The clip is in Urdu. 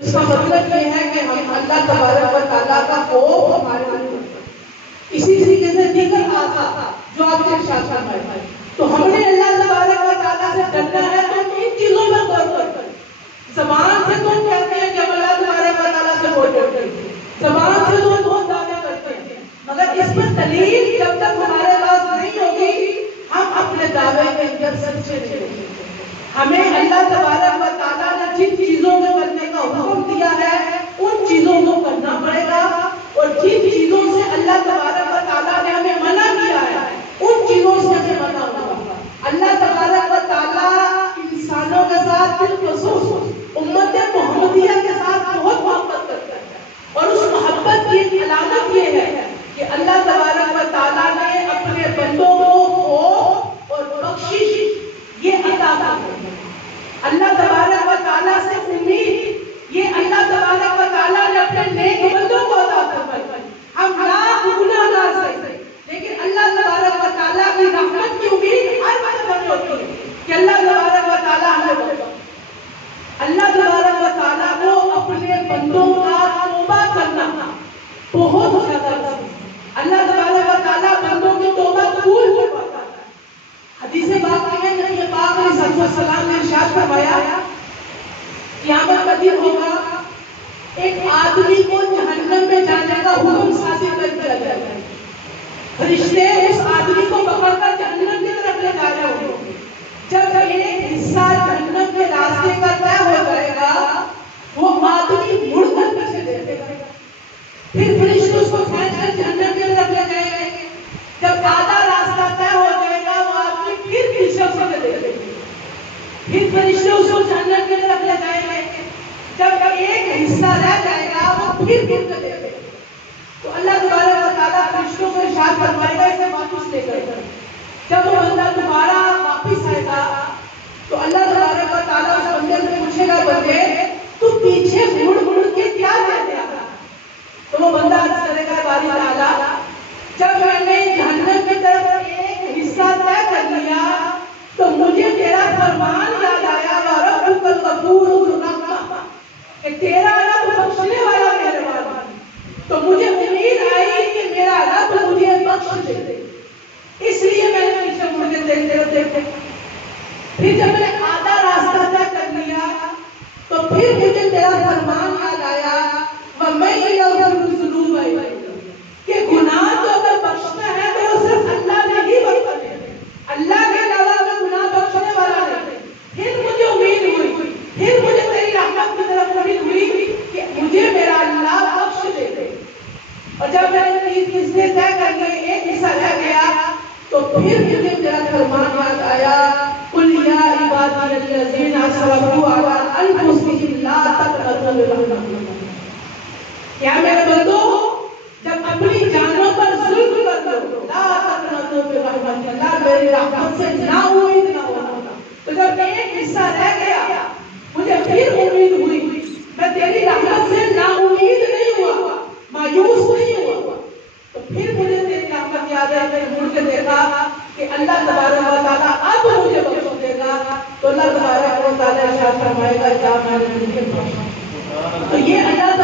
اس کا مطلب یہ ہے کہ ہم اللہ تبارک و تعالیٰ کا خوف ہمارے اندر، اسی طریقے سے دیگر آیات جو آپ کے ارشاد فرمائے، تو ہم نے اللہ تبارک و تعالیٰ سے ڈرنا ہے تو ان چیزوں پر غور کریں۔ زبان سے تو کہتے ہیں کہ ہم اللہ تبارک و تعالیٰ سے بہت ڈرتے ہیں، زبان سے تو بہت دعوے کرتے ہیں، مگر اس پر دلیل جب تک ہمارے پاس نہیں ہوگی ہم اپنے دعوے کے اندر سچے نہیں رہیں گے۔ ہمیں اللہ تبارک و تعالیٰ نے جن چیزوں کو کرنے کا حکم دیا ہے ان چیزوں کو کرنا پڑے گا، اور جن چیزوں سے اللہ تبارک و تعالیٰ نے ہمیں منع کیا ہے ان چیزوں سے ہمیں منع ہوگا۔ اللہ تبارک و تعالیٰ انسانوں کے ساتھ بالخصوص امت محمدیہ کے ساتھ بہت محبت کرتا ہے، اور اس محبت کی ایک علامت یہ ہے کہ اللہ تبارک و تعالیٰ نے اپنے بندوں کو خوف اور بخشش یہ عطا فرمائی ہے۔ اللہ تبارک و تعالیٰ سے امید یہ اللہ تبارک و تعالیٰ نے اپنے نیک بندوں کو عطا فرمائی۔ ہم لاکھ گناہگار سے لیکن اللہ تبارک و تعالیٰ کی رحمت کی امید ہر وقت ہمیں ہوتی ہے کہ اللہ تبارک و تعالیٰ ہمیں بخشے۔ اللہ تبارک و تعالیٰ کو اپنے بندوں کا توبہ کرنا بہت زیادہ پسند ہے۔ اللہ تبارک و تعالیٰ بندوں کی توبہ قبول کرتا ہے۔ حدیث پاک میں نبی پاک علیہ السلام نے ارشاد فرمایا قیامت کا دن ہوگا، ایک آدمی کو جہنم میں جانے کا حکم صادر کر دیا جائے گا، فرشتے اس آدمی کو پکڑ کر جہنم کی طرف لے جا رہے ہوں گے۔ جب ایک حصہ جہنم کے راستے کا طے ہو جائے گا وہ آدمی مڑ کر پیچھے دیکھے گا، پھر فرشتے اس کو کھینچ کر جہنم کی طرف لے جائیں گے۔ جب آدھا راستہ طے ہو جائے گا وہ آدمی پھر پیچھے سے دیکھے گا، پھر فرشتے اس کو جہنم کی طرف لے جائیں گے۔ جب ایک حصہ رہ جائے گا وہ پھر دیکھے گا، تو اللہ تبارک و تعالیٰ فرشتوں کو ارشاد فرمائے گا اسے واپس لے کر۔ جب وہ بندہ دوبارہ واپس آئے گا تو اللہ تبارک و تعالیٰ اس بندے سے پوچھے گا بندے تو پیچھے مڑ مڑ کے کیا کہتے آ؟ تو وہ بندہ عرض کرے گا باری تعالیٰ جب میں نے جہنم کی طرف ایک حصہ طے کر لیا تو مجھے تیرا فرمان یاد آیا وَرَبُّكَ الْغَفُورُ ذُو الرَّحْمَةِ کہ تیرا رب بخشنے والا مہربان ہے، تو مجھے امید آئی کہ میرا رب مجھے بخش دے دے، اس لیے میں نے پیچھے مڑ کے دیکھتے۔ پھر جب میں نے آدھا راستہ طے کر لیا تو پھر مجھے تیرا فرمان یاد آیا وَمَن يَغْفِرُ الذُّنُوبَ کہ گناہ تو اگر بخشنا ہے تو وہ صرف اللہ نے ہی بخشنا ہے، اللہ کے علاوہ میں گناہ بخشنے والا نہیں۔ پھر مجھے امید ہوئی، پھر مجھے تیری رحمت کی طرف امید ہوئی کہ مجھے میرا اللہ بخش دے دے، اور جب میں نے 30 حصے طے کر لیے ایک حصہ رہ گیا تو پھر مجھے تیرا فرمان یاد آیا قُلْ يَا عِبَادِيَ الَّذِينَ أَسْرَفُوا عَلَىٰ أَنفُسِهِمْ لَا تَقْنَطُوا مِن رَحْمَةِ اللَّهِ کیا میرے بندو جب اپنی جانوں پر ظلم کر دو لا تقنطوا من رحمة اللہ میری رحمت سے نا امید نہ ہونا، تو جب ایک حصہ رہ گیا مجھے پھر امید ہوئی، میں تیری رحمت سے نا امید نہیں ہوا، مایوس نہیں ہوا، تو پھر مجھے تیری رحمت یاد آئی، میں نے مڑ کے دیکھا کہ اللہ تبارک و تعالیٰ اب مجھے بخش دے گا، تو اللہ تبارک و تعالیٰ ارشاد فرمائے گا جا میں نے تجھے بخشا۔ تو یہ اللہ